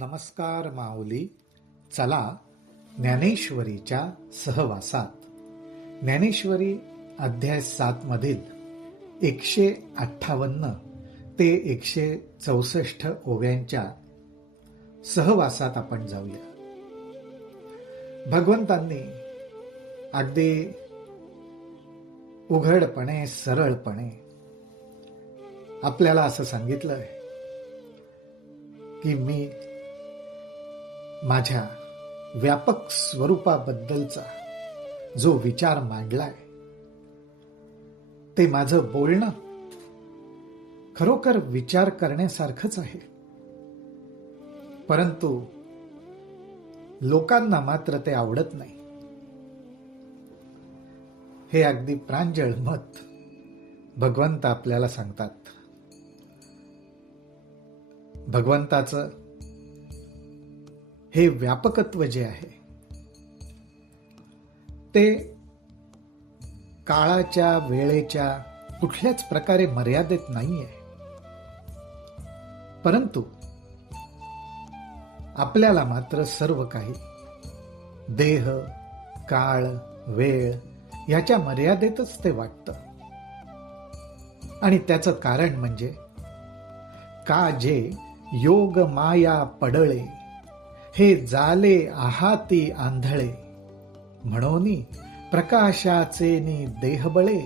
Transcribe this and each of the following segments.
नमस्कार माऊली. चला ज्ञानेश्वरीच्या सहवासात. ज्ञानेश्वरी अध्याय 7 मधील 158 ते 164 ओव्यांच्या सहवासात आपण जाऊया. भगवंतांनी अगदी उघडपणे सरळपणे आपल्याला असं सांगितलंय की मी माझ्या व्यापक स्वरूपाबद्दलचा जो विचार मांडलाय ते माझं बोलणं खरोखर विचार करण्यासारखंच आहे, परंतु लोकांना मात्र ते आवडत नाही. हे अगदी प्रांजळ मत भगवंत आपल्याला सांगतात. भगवंताचं हे व्यापकत्व जे आहे ते काळाच्या वेळेच्या कुठल्याच प्रकारे मर्यादित नाहीये, परंतु आपल्याला मात्र सर्व काही देह काळ वेळ याच्या मर्यादेतच ते वाटतं. आणि त्याचं कारण म्हणजे का जे योग माया पडळे हे जाले आहाती आंधळे, म्हणोनी प्रकाशाचे नि देहबळे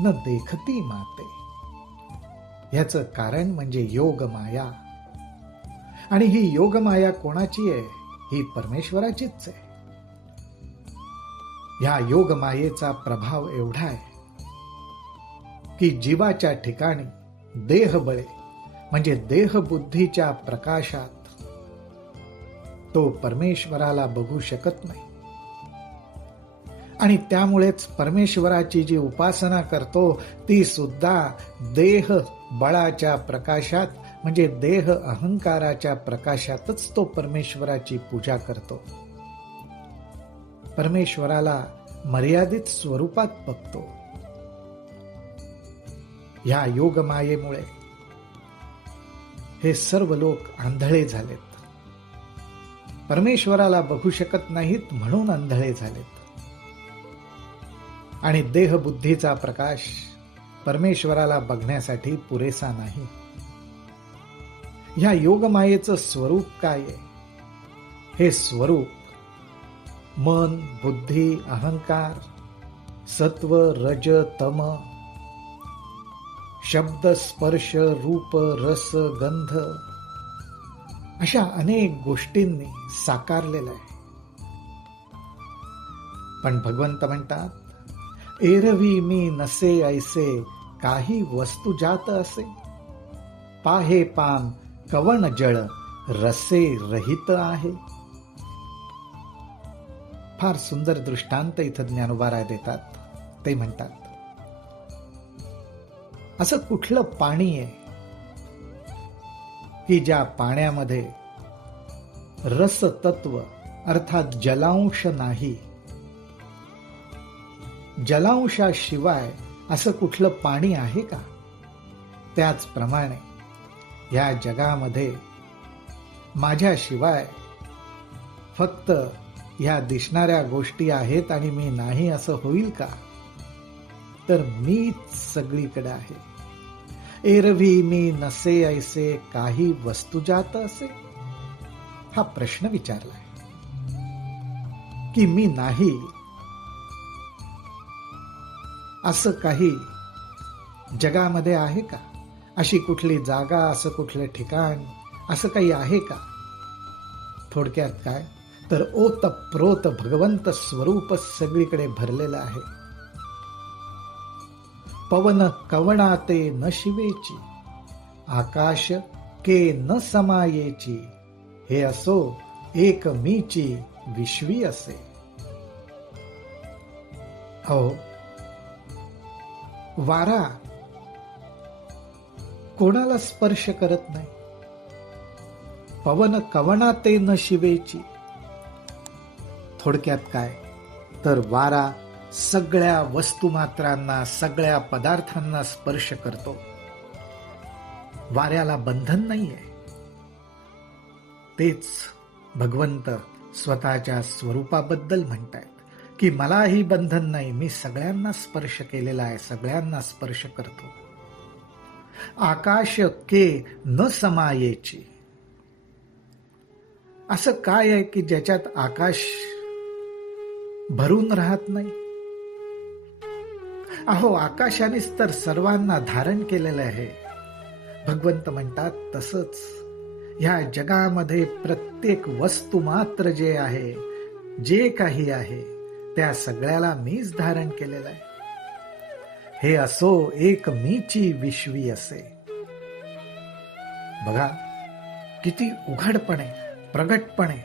न देखती माते. याचं कारण म्हणजे योग माया. आणि ही योग माया कोणाची आहे? ही परमेश्वराचीच आहे. ह्या योग मायेचा प्रभाव एवढा आहे की जीवाच्या ठिकाणी देहबळे म्हणजे देहबुद्धीच्या प्रकाशात तो परमेश्वराला बघू शकत नाही. आणि त्यामुळेच परमेश्वराची जी उपासना करतो ती सुद्धा देह बळाच्या प्रकाशात म्हणजे देह अहंकाराच्या प्रकाशातच तो परमेश्वराची पूजा करतो. परमेश्वराला मर्यादित स्वरूपात बघतो. ह्या योगमायेमुळे हे सर्व लोक आंधळे झालेत. परमेश्वराला बघू शकत नाहीत म्हणून आंधळे झालेत. आणि देहबुद्धीचा प्रकाश परमेश्वराला बघण्यासाठी पुरेसा नाही. ह्या योगमायेचं स्वरूप काय आहे? हे स्वरूप मन बुद्धी अहंकार सत्व रज तम शब्द स्पर्श रूप रस गंध अशा अनेक गोष्टींनी साकारलेलं आहे. पण भगवंत म्हणतात, एरवी मी नसे ऐसे काही वस्तू जात असे, पाहे पान कवण जळ रसे रहित आहे. फार सुंदर दृष्टांत इथं ज्ञानोबाराय देतात. ते म्हणतात, असं कुठलं पाणी आहे की ज्या पाण्यामध्ये रसतत्व अर्थात जलांश नाही. जलांशाशिवाय असं कुठलं पाणी आहे का? त्याचप्रमाणे या जगामध्ये माझ्याशिवाय फक्त ह्या दिसणाऱ्या गोष्टी आहेत आणि मी नाही असं होईल का? तर मीच सगळीकडे आहे. एरवी मी नसे ऐसे काही वस्तू जात असे. हा प्रश्न विचारलाय की मी नाही असं काही जगामध्ये आहे का? अशी कुठली जागा असं कुठलं ठिकाण असं काही आहे का? थोडक्यात काय तर ओतप्रोत भगवंत स्वरूप सगळीकडे भरलेलं आहे. पवन कवणाते न शिवेची आकाश के न समायेची, हे असो एक मीची विश्वी असे. अहो वारा कोणाला स्पर्श करत नाही. पवन कवणाते न शिवेची. थोडक्यात काय तर वारा सगळ्या वस्तुमात्रांना सगळ्या पदार्थांना स्पर्श करतो. वाऱ्याला बंधन नाहीये. तेच भगवंत स्वतःच्या स्वरूपाबद्दल म्हणतायत की मलाही बंधन नाही, मी सगळ्यांना स्पर्श केलेला आहे, सगळ्यांना स्पर्श करतो. आकाश के न समायेची, असं काय आहे की ज्याच्यात आकाश भरून राहत नाही? अहो, आकाशानेच तर सर्वांना धारण केलेलं आहे. भगवंत म्हणतात तसंच ह्या जगामध्ये प्रत्येक वस्तू मात्र जे आहे, जे काही आहे, त्या सगळ्याला मीच धारण केलेलं आहे. हे असो एक मीची विश्वी असे. बघा किती उघडपणे, प्रगटपणे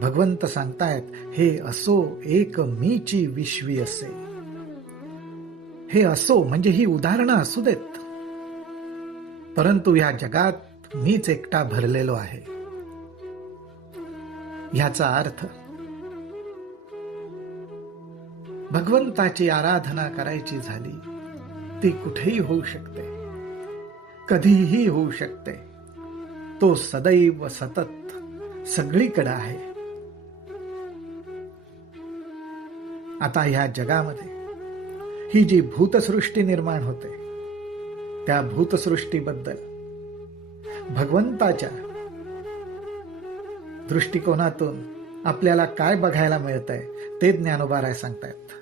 भगवंत सांगतायत, हे असो एक मीची विश्वी असे. हे असो म्हणजे ही उदाहरणं असू देत, परंतु या जगात मीच एकटा भरलेलो आहे. ह्याचा अर्थ भगवंताची आराधना करायची झाली, ती कुठेही होऊ शकते, कधीही होऊ शकते. तो सदैव सतत सगळीकडे आहे. आता ह्या जगामध्ये ही जी भूतसृष्टी निर्माण होते, त्या भूतसृष्टीबद्दल भगवंताच्या दृष्टिकोनातून आपल्याला काय बघायला मिळतंय ते ज्ञानोबा राय सांगतायत.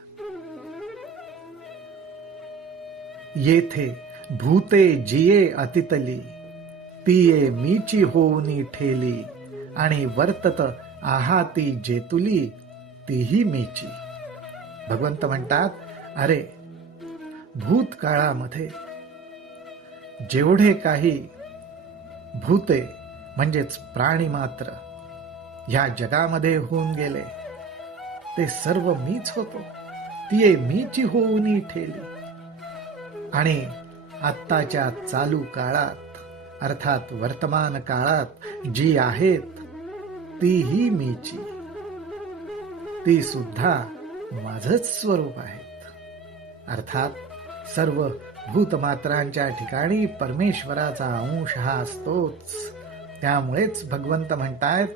येथे भूते जिये अतितली, तिये मीची होऊनी ठेली, आणि वर्तत आहाती जेतुली, तीही मीची. भगवंत म्हणतात, अरे भूतकाळामध्ये जेवढे काही भूते म्हणजेच प्राणी मात्र ह्या जगामध्ये होऊन गेले, ते सर्व मीच होतो, ती मीची होऊनी ठेली. आणि आत्ताच्या चालू काळात अर्थात वर्तमान काळात जी आहेत तीही मीची, ती सुद्धा माझंच स्वरूप आहेत. अर्थात सर्व भूतमात्रांच्या ठिकाणी परमेश्वराचा अंश हा असतोच. त्यामुळेच भगवंत म्हणतायत,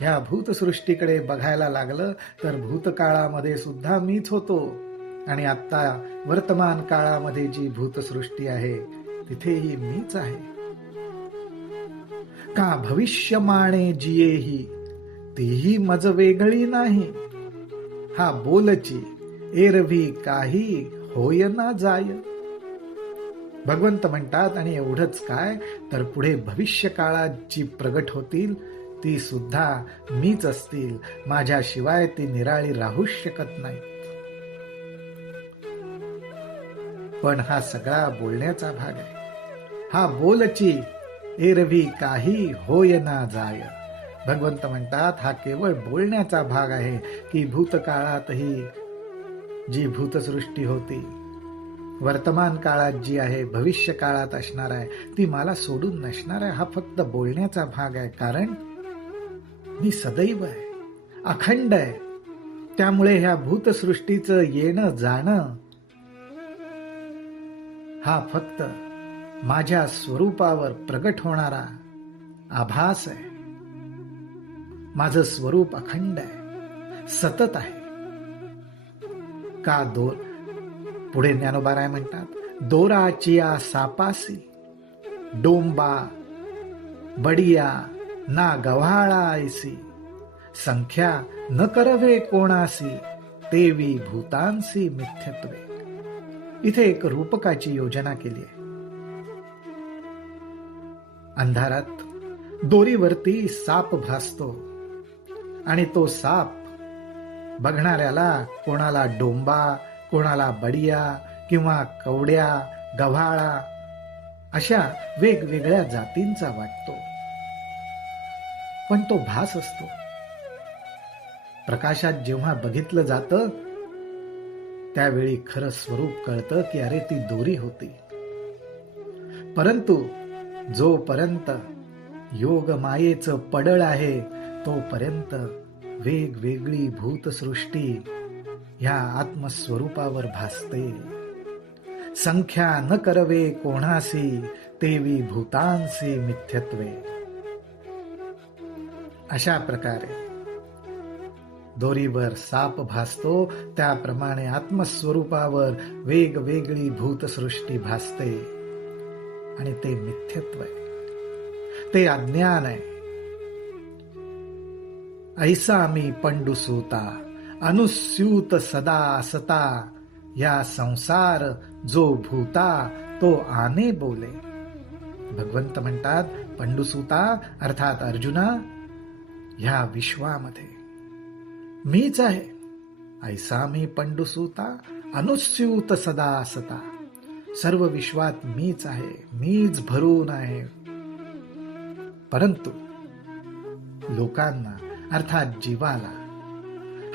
ह्या भूतसृष्टीकडे बघायला लागलं तर भूतकाळामध्ये सुद्धा मीच होतो, आणि आता वर्तमान काळामध्ये जी भूतसृष्टी आहे तिथेही मीच आहे. का भविष्यमाणे जियेही, तीही मज वेगळी नाही. हा बोलची एरवी काही होय ना जाय. भगवंत म्हणतात, आणि एवढंच काय तर पुढे भविष्य काळात जी प्रगट होतील ती सुद्धा मीच असतील, माझ्याशिवाय ती निराळी राहू शकत नाहीत. पण हा सगळा बोलण्याचा भाग आहे. हा बोलची एरवी काही होय ना जाय. भगवंत म्हणतात, हा केवळ बोलण्याचा भाग आहे की भूतकाळातही जी भूतसृष्टी होती, वर्तमान काळात जी आहे, भविष्य काळात असणार आहे, ती मला सोडून नसणार आहे. हा फक्त बोलण्याचा भाग आहे, कारण मी सदैव आहे, अखंड आहे. त्यामुळे ह्या भूतसृष्टीचं येणं जाणं हा फक्त माझ्या स्वरूपावर प्रगट होणारा आभास आहे. माझं स्वरूप अखंड आहे, सतत आहे. का पुढे ज्ञानोबा राय म्हणतात, दोराचिया सापासी, डोंबा बडिया ना गव्हाळा ऐसी, संख्या न करवे कोणासी, तेवी भूतांसी मिथ्यत्वे. इथे एक रूपकाची योजना केली आहे. अंधारात दोरीवरती साप भासतो, आणि तो साप बघणाऱ्याला कोणाला डोंबा, कोणाला बडिया किंवा कवड्या, गव्हाळा अशा वेगवेगळ्या जातींचा वाटतो. पण तो भास असतो. प्रकाशात जेव्हा बघितलं जातं त्यावेळी खरं स्वरूप कळतं की अरे ती दोरी होती. परंतु जोपर्यंत योग मायेचं पडळ आहे तोपर्यंत वेगवेगळी भूतसृष्टी ह्या आत्मस्वरूपावर भासते. संख्या न करवे कोणासी, तेवी भूतांसी मिथ्यत्वे. अशा प्रकारे दोरीवर साप भासतो त्याप्रमाणे आत्मस्वरूपावर वेगवेगळी भूतसृष्टी भासते आणि ते मिथ्यत्व आहे, ते अज्ञान आहे. ऐसा मी पंडुसूता अनुस्यूत सदा असता, या संसार जो भूता तो आने बोले. भगवंत म्हणतात, पंडुसूता अर्थात अर्जुना, ह्या विश्वामध्ये मीच आहे. ऐसा मी पंडुसूता अनुस्यूत सदा असता, सर्व विश्वात मीच आहे, मीच भरून आहे. परंतु लोकांना अर्थात जीवाला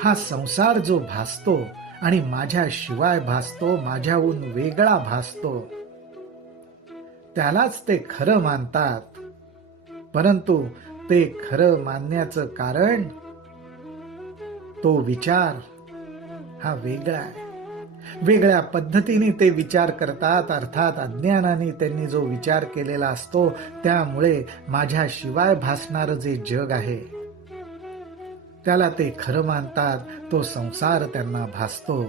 हा संसार जो भासतो आणि माझ्याशिवाय भासतो, माझ्याहून वेगळा भासतो, त्यालाच ते खरं मानतात. परंतु ते खरं मानण्याचं कारण तो विचार हा वेगळा आहे. वेगळ्या पद्धतीने ते विचार करतात, अर्थात अज्ञानाने त्यांनी जो विचार केलेला असतो, त्यामुळे माझ्याशिवाय भासणारं जे जग आहे त्याला ते खरं मानतात, तो संसार त्यांना भासतो,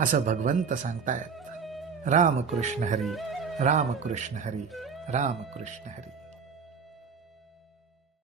असं भगवंत सांगतायत. रामकृष्ण हरी, रामकृष्ण हरी, रामकृष्ण हरी.